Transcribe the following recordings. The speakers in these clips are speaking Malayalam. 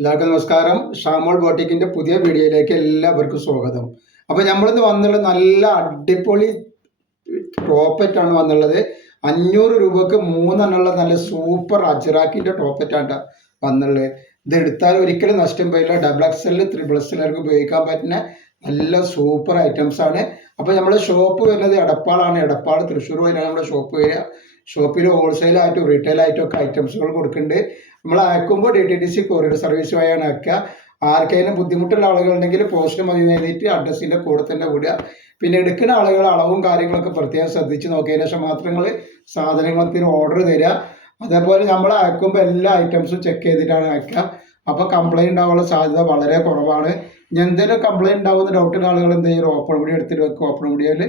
എല്ലാവർക്കും നമസ്കാരം. ഷാമോൾ ബോട്ടിക്കിന്റെ പുതിയ വീഡിയോയിലേക്ക് എല്ലാവർക്കും സ്വാഗതം. അപ്പോൾ നമ്മളിന്ന് വന്നുള്ളത് നല്ല അടിപൊളി ടോപ്പറ്റാണ് വന്നുള്ളത്. 500 രൂപക്ക് 3 നല്ല സൂപ്പർ അജ്രാക്കിന്റെ ടോപ്പറ്റാണ് വന്നുള്ളത്. ഇത് എടുത്താൽ ഒരിക്കലും നഷ്ടം പോയില്ല. XXL, XXL ഉപയോഗിക്കാൻ പറ്റുന്ന നല്ല സൂപ്പർ ഐറ്റംസ് ആണ്. അപ്പോൾ നമ്മുടെ ഷോപ്പ് വരുന്നത് എടപ്പാളാണ്. എടപ്പാൾ തൃശ്ശൂർ വരെയാണ് നമ്മുടെ ഷോപ്പ് വരിക. ഷോപ്പിൽ ഹോൾസെയിലായിട്ടും റീറ്റെയിലായിട്ടും ഒക്കെ ഐറ്റംസുകൾ കൊടുക്കുന്നുണ്ട്. നമ്മൾ അയക്കുമ്പോൾ DTDC കൊറിയർ സർവീസ് വഴിയാണ് അയക്കുക. ആർക്കെങ്കിലും ബുദ്ധിമുട്ടുള്ള ആളുകളുണ്ടെങ്കിൽ പോസ്റ്റ് മതി എഴുതിയിട്ട് അഡ്രസ്സിൻ്റെ കൂടെ തന്നെ വിടുക. പിന്നെ എടുക്കുന്ന ആളുകൾ അളവും കാര്യങ്ങളൊക്കെ പ്രത്യേകം ശ്രദ്ധിച്ച് നോക്കിയതിന് ശേഷം മാത്രങ്ങൾ സാധനങ്ങൾക്ക് ഓർഡർ തരിക. അതേപോലെ നമ്മൾ അയക്കുമ്പോൾ എല്ലാ ഐറ്റംസും ചെക്ക് ചെയ്തിട്ടാണ് അയക്കുക. അപ്പോൾ കംപ്ലൈൻറ്റ് ഉണ്ടാവാനുള്ള സാധ്യത വളരെ കുറവാണ്. ഇനി എന്തെങ്കിലും കംപ്ലൈൻറ്റ് ഉണ്ടാവുന്ന ഡൗട്ടുള്ള ആളുകൾ എന്തെങ്കിലും ഓപ്പൺ വീഡിയോ എടുത്തിട്ട് വെക്കുക. ഓപ്പൺ വീഡിയോയിൽ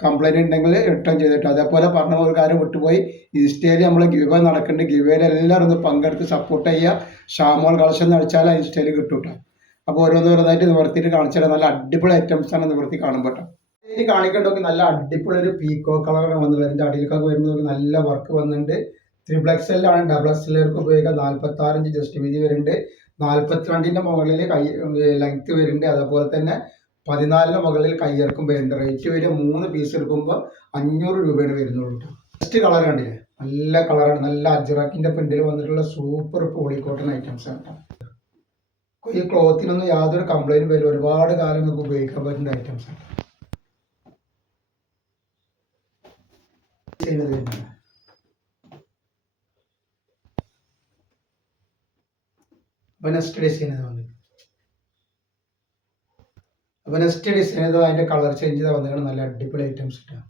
കംപ്ലൈൻറ്റ് ഉണ്ടെങ്കിൽ റിട്ടേൺ ചെയ്തിട്ട്. അതേപോലെ പറഞ്ഞ ഒരു കാര്യം വിട്ടുപോയി, ഇൻസ്റ്റയിൽ നമ്മൾ ഗിവ് നടക്കുന്നുണ്ട്. ഗിവേയിൽ എല്ലാവരും ഒന്ന് പങ്കെടുത്ത് സപ്പോർട്ട് ചെയ്യുക. ഷാമോൾ കളക്ഷൻ എന്ന് അടിച്ചാൽ ഇൻസ്റ്റയിൽ കിട്ടും കേട്ടോ. അപ്പോൾ ഓരോന്നോരോന്നായിട്ട് നിവർത്തിയിട്ട് കാണിച്ചാൽ നല്ല അടിപൊളി ഐറ്റംസ് ആണ് നിവർത്തി കാണുമ്പോൾ കേട്ടോ. ഇനി കാണിക്കേണ്ടതൊക്കെ നല്ല അടിപൊളി ഒരു പീക്കോ കളറാണ് വന്നുള്ളത്. അതിൻ്റെ അടിയിലേക്കൊക്കെ വരുമ്പോൾ നല്ല വർക്ക് വന്നിട്ടുണ്ട്. XXL ആണ്. XXL ഉപയോഗിക്കാൻ 46 ഇഞ്ച് ജസ്റ്റ് വീതി വരുന്നുണ്ട്. 42ന്റെ മുകളിൽ കൈ ലെങ്ത് വരുന്നുണ്ട്. അതേപോലെ തന്നെ 14ന്റെ മുകളിൽ കയ്യിറക്കും വരുന്നുണ്ട്. റേറ്റ് വരും 3 പീസ് എടുക്കുമ്പോൾ 500 രൂപയാണ് വരുന്നുള്ളൂ കേട്ടോ. ഫസ്റ്റ് കളർ കണ്ടില്ലേ, നല്ല കളറാണ്. നല്ല അജ്രാക്കിന്റെ പ്രിന്റിൽ വന്നിട്ടുള്ള സൂപ്പർ പോളി കോട്ടൺ ഐറ്റംസ് ആണ് കേട്ടോ. ഈ ക്ലോത്തിനൊന്നും യാതൊരു കംപ്ലൈൻറ്റ് വരില്ല. ഒരുപാട് കാലം നമുക്ക് ഉപയോഗിക്കാൻ പറ്റുന്ന ഐറ്റംസ് ആണ്. അപ്പോൾ നെക്സ്റ്റ് ഡിസൈൻ വന്നു. അപ്പോൾ നെക്സ്റ്റ് ഡിസൈൻ അതിൻ്റെ കളർ ചേഞ്ച് ചെയ്താൽ വന്നിട്ട് നല്ല അടിപൊളി ഐറ്റംസ് കിട്ടാം.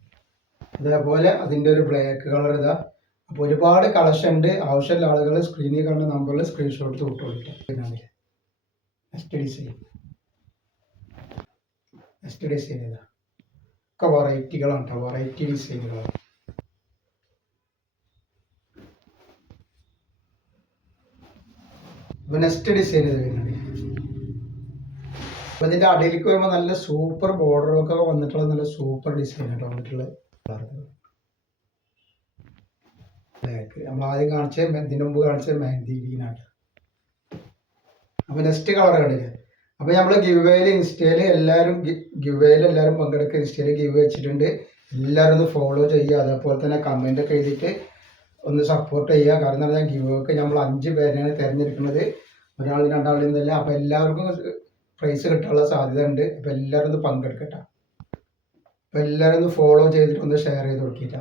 അതേപോലെ അതിൻ്റെ ഒരു ബ്ലാക്ക് കളർ ഇതാ. അപ്പോൾ ഒരുപാട് കളക്ഷൻ ഉണ്ട്. ആവശ്യമുള്ള ആളുകൾ സ്ക്രീനിൽ കാണുന്ന നമ്പറിൽ സ്ക്രീൻഷോട്ട് തൊട്ട് കൊടുക്കാം. നെക്സ്റ്റ് ഡിസൈൻ ഇതാ. ഒക്കെ വെറൈറ്റികളാണ് കേട്ടോ. വെറൈറ്റി ഡിസൈനുകളാണ്. അപ്പോൾ നെക്സ്റ്റ് ഡിസൈൻ ഇത് വരുന്നുണ്ട്. അപ്പോൾ ഇതിൻ്റെ അടിയിലേക്ക് വരുമ്പോൾ നല്ല സൂപ്പർ ബോർഡറൊക്കെ വന്നിട്ടുള്ള നല്ല സൂപ്പർ ഡിസൈൻ ആയിട്ട് വന്നിട്ടുള്ളത്. നമ്മൾ ആദ്യം കാണിച്ച ഇതിന് മുമ്പ് കാണിച്ച മെഹന്തി ഗ്രീനായിട്ട്. അപ്പോൾ നെക്സ്റ്റ് കളർ കണ്ടില്ലേ. അപ്പോൾ നമ്മൾ ഗിവേയിൽ ഇൻസ്റ്റയിൽ എല്ലാവരും പങ്കെടുക്കുക. ഇൻസ്റ്റയിൽ ഗിവ് വെച്ചിട്ടുണ്ട്. എല്ലാവരും ഒന്ന് ഫോളോ ചെയ്യുക. അതേപോലെ തന്നെ കമൻ്റ് ഒക്കെ എഴുതിയിട്ട് ഒന്ന് സപ്പോർട്ട് ചെയ്യുക. കാരണം എന്താ പറഞ്ഞാൽ ഗിവൊക്കെ നമ്മൾ 5 പേരെയാണ് തിരഞ്ഞെടുക്കുന്നത്. ഒരാൾ രണ്ടാളിന്നല്ല. അപ്പോൾ എല്ലാവർക്കും പ്രൈസ് കിട്ടാനുള്ള സാധ്യത ഉണ്ട്. അപ്പോൾ എല്ലാവരും ഒന്ന് പങ്കെടുക്കട്ടെ. അപ്പോൾ എല്ലാവരും ഒന്ന് ഫോളോ ചെയ്തിട്ട് ഒന്ന് ഷെയർ ചെയ്ത് കൊടുക്കിയിട്ടാ.